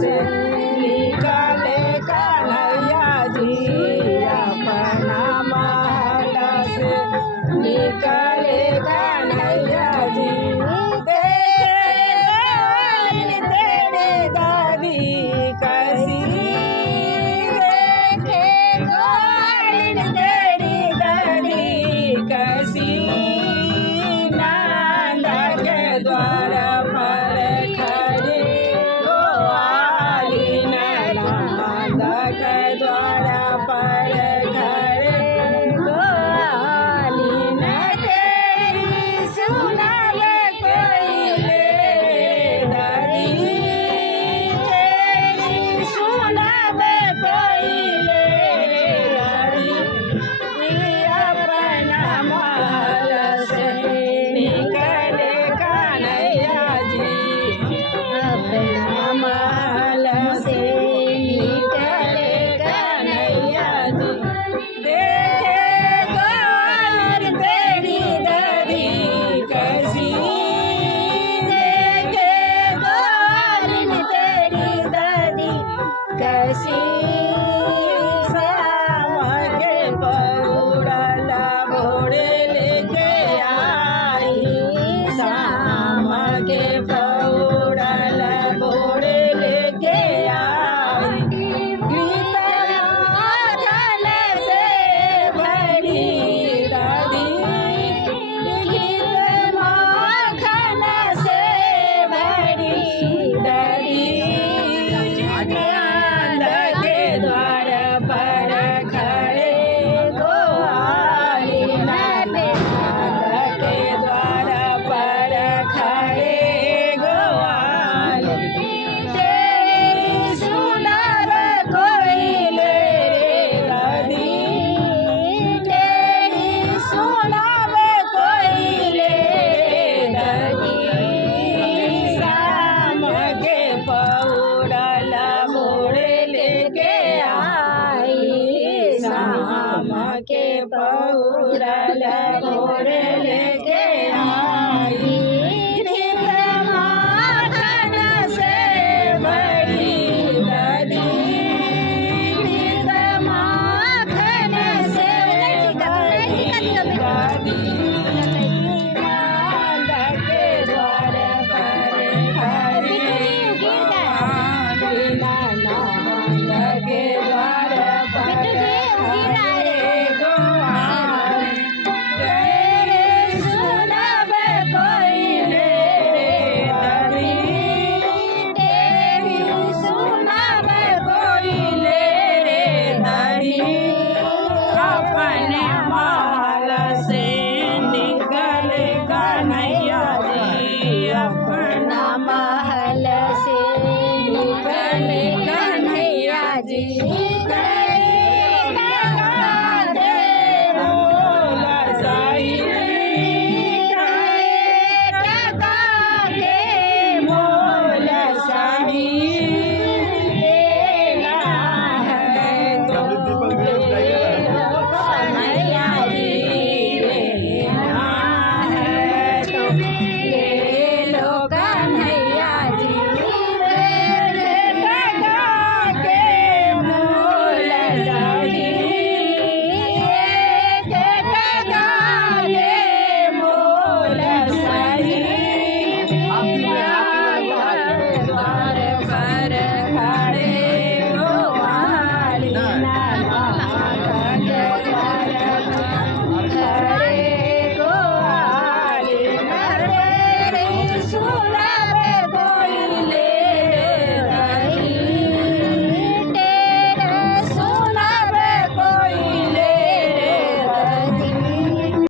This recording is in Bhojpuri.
से निकले कन्हैया जी अपना महल से निकले कन्हैया जी तेरे दादी कसी देखे गोलिन तेरी दादी कसी नंद के द्वार पर खड़े गोवालिन नंद के द्वार पर खड़े गोवालिन तेरी सुनब कोई ले दादी तेरी सुनब कोई ले दादी अपना महल से निकले कन्हैया जी अपना महल से निकले कन्हैया जी देखे गोलिन तेरी दादी कसी देखे गोलिन तेरी दादी कसी शाम के पौड़ल भोरे लेके आई शाम के पौड़ल भोरे लेके आई गीत माखन से भरी दादी गीत माखन से भरी दादी नंद के द्वार पर खड़े गोवालिन नंद के द्वार पर खड़े गोवालिन तेरी सुनब कोई ले दादी तेरी सुनब कोई ले दादी शाम के पौड़ल भोरे लेके आई शाम के पौड़ल भोरे लेके आई गीत माखन से भरी दादी गीत माखन से भरी दादी नंद के द्वार पर खड़ी गोवालिन नंद के द्वार पर खड़े गोवालिन तेरे सुनब कोई ले दादी तेरी सुनब कोई ले दादी अपने महल से निकले कन्हैया जी अपना महल से निकले कन्हैया जी